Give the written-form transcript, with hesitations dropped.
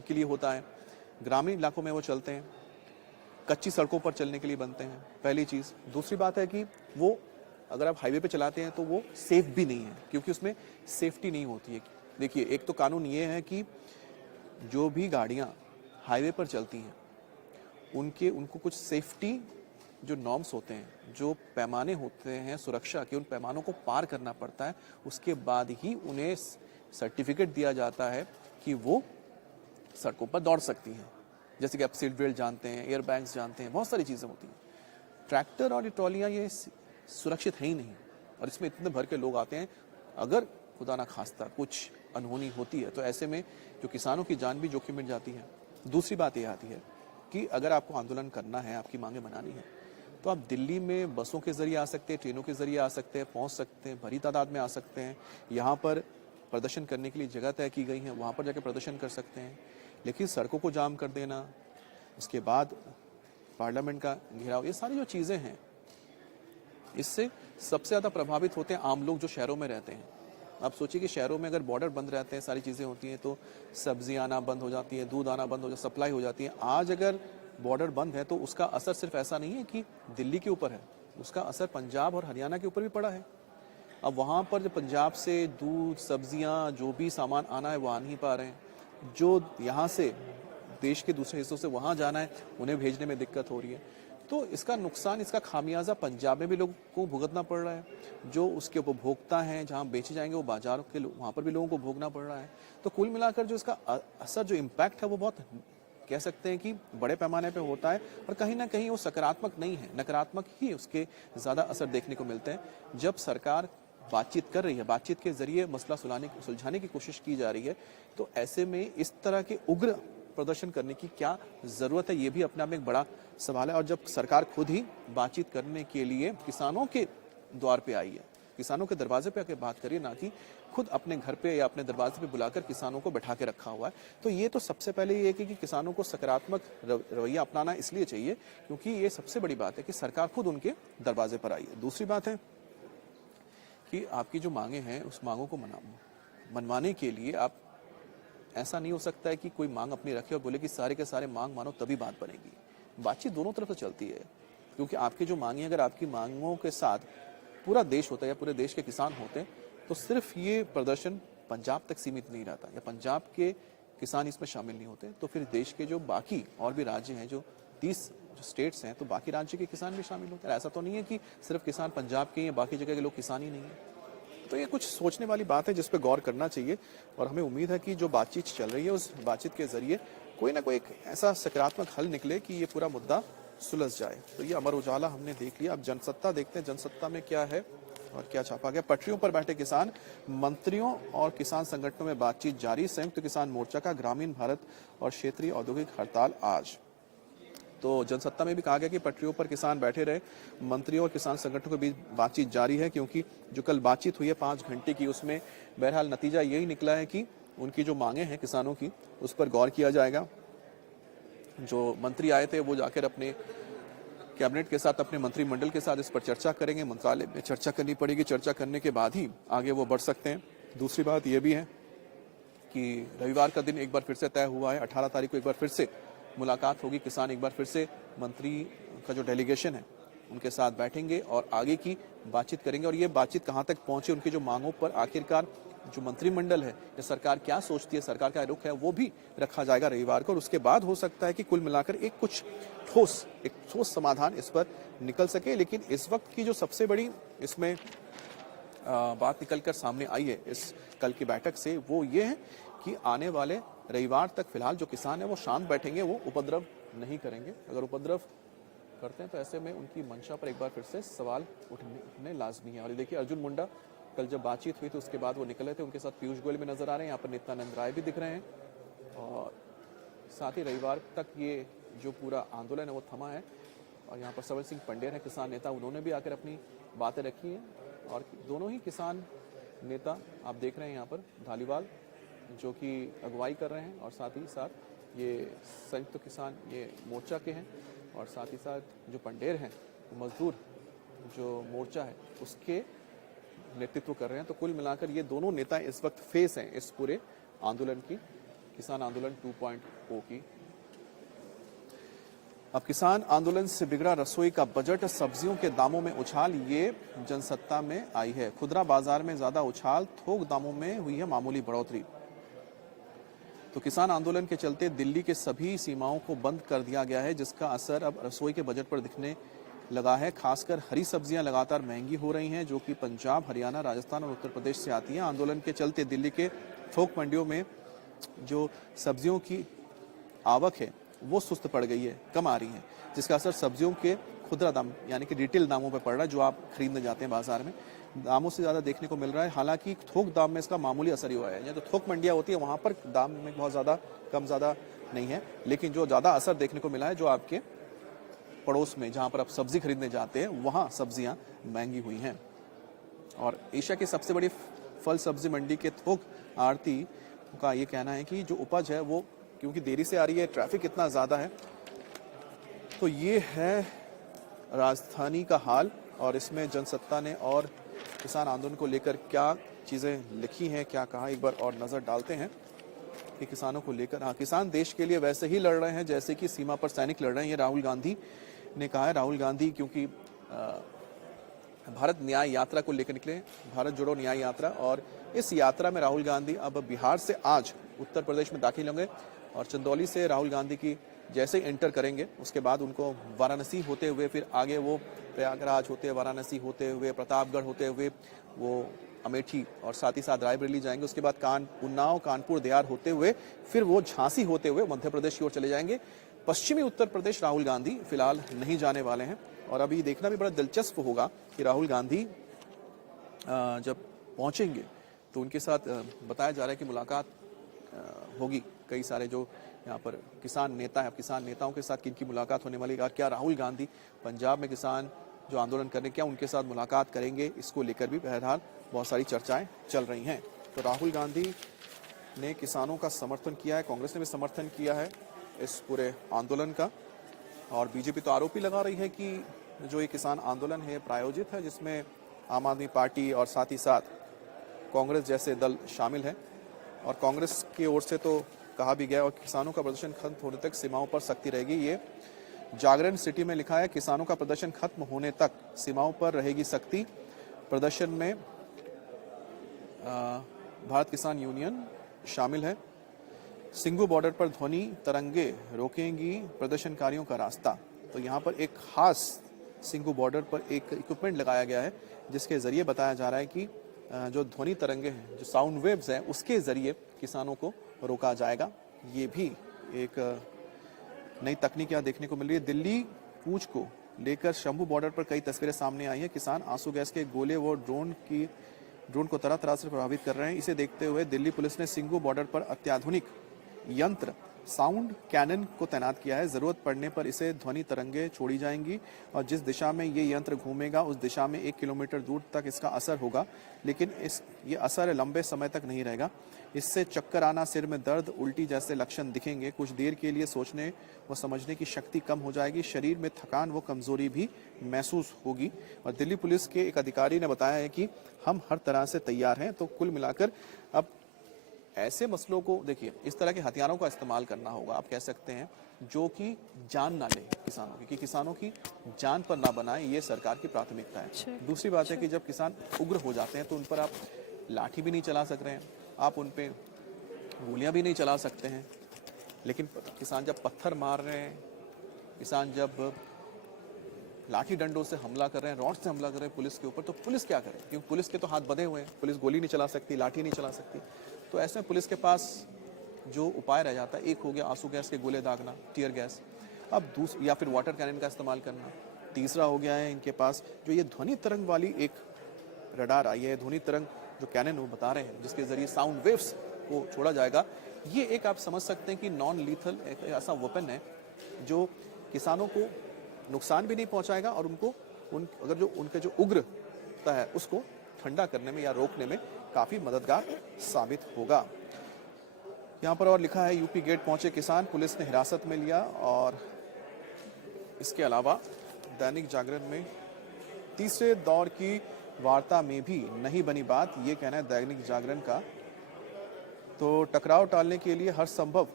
के लिए होता है, ग्रामीण इलाकों में वो चलते हैं, कच्ची सड़कों पर चलने के लिए बनते हैं, पहली चीज़। दूसरी बात है कि वो अगर आप हाईवे पे चलाते हैं तो वो सेफ भी नहीं है, क्योंकि उसमें सेफ्टी नहीं होती है। देखिए, एक तो कानून ये है कि जो भी गाड़ियाँ हाईवे पर चलती हैं उनको कुछ सेफ्टी जो नॉर्म्स होते हैं, जो पैमाने होते हैं सुरक्षा के, उन पैमानों को पार करना पड़ता है। उसके बाद ही उन्हें सर्टिफिकेट दिया जाता है कि वो सड़कों पर दौड़ सकती हैं। जैसे कि आप सीट बेल्ट जानते हैं, एयर बैग्स जानते हैं, बहुत सारी चीज़ें होती हैं। ट्रैक्टर और ये ट्रॉलियाँ ये सुरक्षित है ही नहीं, और इसमें इतने भर के लोग आते हैं। अगर खुदा ना खास्ता कुछ अनहोनी होती है तो ऐसे में जो किसानों की जान भी जोखिम में जाती है। दूसरी बात ये आती है कि अगर आपको आंदोलन करना है, आपकी मांगें मनानी है, तो आप दिल्ली में बसों के जरिए आ सकते हैं, ट्रेनों के जरिए आ सकते हैं, पहुंच सकते हैं, भरी तादाद में आ सकते हैं। यहाँ पर प्रदर्शन करने के लिए जगह तय की गई है, वहाँ पर जाकर प्रदर्शन कर सकते हैं। लेकिन सड़कों को जाम कर देना, उसके बाद पार्लियामेंट का घेराव, ये सारी जो चीज़ें हैं, इससे सबसे ज़्यादा प्रभावित होते हैं आम लोग जो शहरों में रहते हैं। आप सोचिए कि शहरों में अगर बॉर्डर बंद रहते हैं, सारी चीज़ें होती हैं, तो सब्जी आना बंद हो जाती है, दूध आना बंद हो जाता है, सप्लाई हो जाती है। आज अगर बॉर्डर बंद है तो उसका असर सिर्फ ऐसा नहीं है कि दिल्ली के ऊपर है, उसका असर पंजाब और हरियाणा के ऊपर भी पड़ा है। अब वहाँ पर जो पंजाब से दूध, सब्जियाँ, जो भी सामान आना है वो आ नहीं पा रहे हैं। जो यहाँ से देश के दूसरे हिस्सों से वहाँ जाना है, उन्हें भेजने में दिक्कत हो रही है। तो इसका नुकसान, इसका खामियाजा पंजाब में भी लोगों को भुगतना पड़ रहा है। जो उसके उपभोक्ता हैं, जहाँ बेचे जाएंगे वो बाजार के, वहाँ पर भी लोगों को भोगना पड़ रहा है। तो कुल मिलाकर जो इसका असर, जो इम्पैक्ट है, वो बहुत कह सकते हैं कि बड़े पैमाने पे होता है, और कहीं ना कहीं वो सकारात्मक नहीं है, नकारात्मक ही उसके ज़्यादा असर देखने को मिलते हैं। जब सरकार बातचीत कर रही है, बातचीत के जरिए मसला सुलझाने की कोशिश की जा रही है, तो ऐसे में इस तरह के उग्र प्रदर्शन करने की क्या जरूरत है, ये भी अपने आप में एक बड़ा सवाल है। और जब सरकार खुद ही बातचीत करने के लिए किसानों के द्वार पे आई है, किसानों के दरवाजे पे आके बात करिए, ना कि खुद अपने घर पे या अपने दरवाजे पे बुलाकर किसानों को बैठा के रखा हुआ है, तो ये तो सबसे पहले ये है कि किसानों को सकारात्मक रवैया अपनाना इसलिए चाहिए क्योंकि ये सबसे बड़ी बात है कि सरकार खुद उनके दरवाजे पर आई है। दूसरी बात है कि आपकी जो मांगे हैं, उस मांगों को मनवाने के लिए आप, ऐसा नहीं हो सकता है कि कोई मांग अपनी रखे और बोले कि सारे के सारे मांग मानो तभी बात बनेगी। बातचीत दोनों तरफ से चलती है, क्योंकि आपकी जो मांगे, अगर आपकी मांगों के साथ पूरा देश होता है या पूरे देश के किसान होते तो सिर्फ ये प्रदर्शन पंजाब तक सीमित नहीं रहता, या पंजाब के किसान इसमें शामिल नहीं होते, तो फिर देश के जो बाकी और भी राज्य हैं, जो 30 जो स्टेट्स हैं, तो बाकी राज्य के किसान भी शामिल होते हैं। ऐसा तो नहीं है कि सिर्फ किसान पंजाब के या बाकी जगह के लोग किसान ही नहीं है। तो ये कुछ सोचने वाली बात है जिस पे गौर करना चाहिए, और हमें उम्मीद है कि जो बातचीत चल रही है, उस बातचीत के जरिए कोई ना कोई एक ऐसा सकारात्मक हल निकले कि ये पूरा मुद्दा सुलझ जाए। तो ये अमर उजाला हमने देख लिया। अब जनसत्ता देखते हैं, जनसत्ता में क्या है और क्या छापा गया। पटरियों पर बैठे किसान, मंत्रियों और किसान संगठनों में बातचीत जारी। संयुक्त किसान मोर्चा का ग्रामीण भारत और क्षेत्रीय औद्योगिक हड़ताल आज। तो जनसत्ता में भी कहा गया कि पटरियों पर किसान बैठे रहे, मंत्रियों और किसान संगठनों के बीच बातचीत जारी है, क्योंकि जो कल बातचीत हुई है 5 घंटे की, उसमें बहरहाल नतीजा यही निकला है कि उनकी जो मांगे हैं किसानों की, उस पर गौर किया जाएगा। जो मंत्री आए थे वो जाकर अपने कैबिनेट के साथ, अपने मंत्रिमंडल के साथ इस पर चर्चा करेंगे। मंत्रालय में चर्चा करनी पड़ेगी, चर्चा करने के बाद ही आगे वो बढ़ सकते हैं। दूसरी बात यह भी है कि रविवार का दिन एक बार फिर से तय हुआ है, 18 तारीख को एक बार फिर से मुलाकात होगी। किसान एक बार फिर से मंत्री का जो डेलीगेशन है उनके साथ बैठेंगे और आगे की बातचीत करेंगे, और ये बातचीत कहाँ तक पहुंचे, उनकी जो मांगों पर आखिरकार जो मंत्रिमंडल है या सरकार क्या सोचती है, सरकार का रुख है, वो भी रखा जाएगा रविवार को। और उसके बाद हो सकता है कि कुल मिलाकर एक ठोस समाधान इस पर निकल सके। लेकिन इस वक्त की जो सबसे बड़ी इसमें बात निकलकर सामने आई है इस कल की बैठक से, वो ये है कि आने वाले रविवार तक फिलहाल जो किसान है वो शांत बैठेंगे, वो उपद्रव नहीं करेंगे। अगर उपद्रव करते हैं तो ऐसे में उनकी मंशा पर एक बार फिर से सवाल उठने लाजमी है। और देखिए, अर्जुन मुंडा कल जब बातचीत हुई तो उसके बाद वो निकले थे, उनके साथ पीयूष गोयल भी नजर आ रहे हैं, यहाँ पर नित्यानंद राय भी दिख रहे हैं, और साथ ही रविवार तक ये जो पूरा आंदोलन है वो थमा है। और यहाँ पर सवल सिंह पंडेर है किसान नेता, उन्होंने भी आकर अपनी बातें रखी हैं। और दोनों ही किसान नेता आप देख रहे हैं यहाँ पर, धालीवाल जो कि अगुवाई कर रहे हैं, और साथ ही साथ ये संयुक्त किसान ये मोर्चा के हैं, और साथ ही साथ जो पंडेर हैं मजदूर जो मोर्चा है उसके नेतृत्व कर रहे हैं। तो कुल मिलाकर ये दोनों नेता इस वक्त फेस हैं इस पूरे आंदोलन की, किसान आंदोलन 2.0 की। अब किसान आंदोलन से बिगड़ा रसोई का बजट, सब्जियों के दामों में उछाल, ये जनसत्ता में आई है। खुदरा बाजार में ज्यादा उछाल, थोक दामों में हुई है मामूली बढ़ोतरी। तो किसान आंदोलन के चलते दिल्ली के सभी सीमाओं को बंद कर दिया गया है, जिसका असर अब रसोई के बजट पर दिखने लगा है। खासकर हरी सब्जियां लगातार महंगी हो रही हैं, जो कि पंजाब, हरियाणा, राजस्थान और उत्तर प्रदेश से आती हैं। आंदोलन के चलते दिल्ली के थोक मंडियों में जो सब्जियों की आवक है वो सुस्त पड़ गई है, कम आ रही है, जिसका असर सब्जियों के खुदरा दाम यानी कि रिटेल दामों पर पड़ रहा है, जो आप खरीदने जाते हैं बाजार में, दामों से ज़्यादा देखने को मिल रहा है। हालांकि थोक दाम में इसका मामूली असर ही हुआ है। जो थोक मंडियाँ होती है वहाँ पर दाम में बहुत ज़्यादा कम ज़्यादा नहीं है, लेकिन जो ज़्यादा असर देखने को मिला है जो आपके पड़ोस में जहाँ पर आप सब्जी खरीदने जाते हैं वहाँ सब्जियाँ महंगी हुई हैं। और एशिया की सबसे बड़ी फल सब्जी मंडी के थोक आड़ती का ये कहना है कि जो उपज है वो क्योंकि देरी से आ रही है, ट्रैफिक इतना ज़्यादा है, तो ये है राजधानी का हाल। और इसमें जनसत्ता ने और किसान आंदोलन को लेकर क्या चीज़ें लिखी हैं, क्या कहा, एक बार और नज़र डालते हैं कि किसानों को लेकर। हाँ, किसान देश के लिए वैसे ही लड़ रहे हैं जैसे कि सीमा पर सैनिक लड़ रहे हैं, ये राहुल गांधी ने कहा है। राहुल गांधी क्योंकि भारत न्याय यात्रा को लेकर निकले, भारत जोड़ो न्याय यात्रा, और इस यात्रा में राहुल गांधी अब बिहार से आज उत्तर प्रदेश में दाखिल होंगे और चंदौली से राहुल गांधी की जैसे एंटर करेंगे उसके बाद उनको वाराणसी होते हुए, फिर आगे वो प्रयागराज होते, वाराणसी होते हुए, प्रतापगढ़ होते हुए वो अमेठी और साथ ही साथ रायबरेली जाएंगे। उसके बाद उन्नाव, कानपुर, देहात होते हुए फिर वो झांसी होते हुए मध्य प्रदेश की ओर चले जाएंगे। पश्चिमी उत्तर प्रदेश राहुल गांधी फिलहाल नहीं जाने वाले हैं। और अभी देखना भी बड़ा दिलचस्प होगा कि राहुल गांधी जब पहुंचेंगे तो उनके साथ बताया जा रहा है कि मुलाकात होगी। कई सारे जो यहाँ पर किसान नेता है, किसान नेताओं के साथ किनकी मुलाकात होने वाली है, क्या राहुल गांधी पंजाब में किसान जो आंदोलन कर रहे हैं क्या उनके साथ मुलाकात करेंगे, इसको लेकर भी बहरहाल बहुत सारी चर्चाएं चल रही हैं। तो राहुल गांधी ने किसानों का समर्थन किया है, कांग्रेस ने भी समर्थन किया है इस पूरे आंदोलन का। और बीजेपी तो आरोप ही लगा रही है कि जो ये किसान आंदोलन है प्रायोजित है, जिसमें आम आदमी पार्टी और साथ ही साथ कांग्रेस जैसे दल शामिल हैं। और कांग्रेस की ओर से तो कहा भी गया और किसानों का प्रदर्शन खत्म होने तक सीमाओं पर सख्ती रहेगी। ये जागरण सिटी में लिखा है, किसानों का प्रदर्शन खत्म होने तक सीमाओं पर रहेगी सख्ती। प्रदर्शन में भारत किसान यूनियन शामिल है। सिंगू बॉर्डर पर ध्वनि तरंगे रोकेंगी प्रदर्शनकारियों का रास्ता। तो यहाँ पर एक खास सिंगू बॉर्डर पर एक इक्विपमेंट लगाया गया है जिसके जरिए बताया जा रहा है कि जो ध्वनि तरंगे हैं, जो साउंड वेव्स हैं, उसके जरिए किसानों को रोका जाएगा। ये भी एक नई तकनीक यहाँ देखने को मिल रही है। दिल्ली कूच को लेकर शंभू बॉर्डर पर कई तस्वीरें सामने आई हैं। किसान आंसू गैस के गोले व ड्रोन को तरह तरह से प्रभावित कर रहे हैं। इसे देखते हुए दिल्ली पुलिस ने सिंगू बॉर्डर पर अत्याधुनिक यंत्र साउंड कैनन को तैनात किया है। जरूरत पड़ने पर इसे ध्वनि तरंगे छोड़ी जाएंगी और जिस दिशा में ये यंत्र घूमेगा उस दिशा में 1 किलोमीटर दूर तक इसका असर होगा, लेकिन ये असर लंबे समय तक नहीं रहेगा। इससे चक्कर आना, सिर में दर्द, उल्टी जैसे लक्षण दिखेंगे। कुछ देर के लिए सोचने व समझने की शक्ति कम हो जाएगी। शरीर में थकान व कमजोरी भी महसूस होगी। और दिल्ली पुलिस के एक अधिकारी ने बताया है कि हम हर तरह से तैयार हैं। तो कुल मिलाकर अब ऐसे मसलों को देखिए, इस तरह के हथियारों का इस्तेमाल करना होगा, आप कह सकते हैं, जो कि जान ना ले किसानों की, कि किसानों की जान पर ना बनाए, ये सरकार की प्राथमिकता है। दूसरी बात है कि जब किसान उग्र हो जाते हैं तो उन पर आप लाठी भी नहीं चला सक रहे हैं, आप उन पे गोलियां भी नहीं चला सकते हैं। लेकिन किसान जब पत्थर मार रहे हैं, किसान जब लाठी डंडों से हमला कर रहे हैं, रॉड से हमला कर रहे हैं पुलिस के ऊपर, तो पुलिस क्या करे? क्योंकि पुलिस के तो हाथ बंधे हुए हैं, पुलिस गोली नहीं चला सकती, लाठी नहीं चला सकती। तो ऐसे में पुलिस के पास जो उपाय रह जाता है, एक हो गया आंसू गैस के गोले दागना, टीयर गैस, अब या फिर वाटर कैनन का इस्तेमाल करना। तीसरा हो गया है इनके पास जो ये ध्वनि तरंग वाली एक रडार आई है, ध्वनि तरंग जो कैनन वो बता रहे हैं, जिसके जरिए साउंड वेव्स को छोड़ा जाएगा। ये एक आप समझ सकते हैं कि नॉन लीथल एक ऐसा वेपन है जो किसानों को नुकसान भी नहीं पहुंचाएगा और अगर जो उनके जो उग्रता है उसको ठंडा करने में या रोकने में काफी मददगार साबित होगा। यहाँ पर और लिखा है, यूपी गेट पहुंचे किसान, पुलिस ने हिरासत में लिया। और इसके अलावा दैनिक जागरण में तीसरे दौर की वार्ता में भी नहीं बनी बात, ये कहना है दैनिक जागरण का। तो टकराव टालने के लिए हर संभव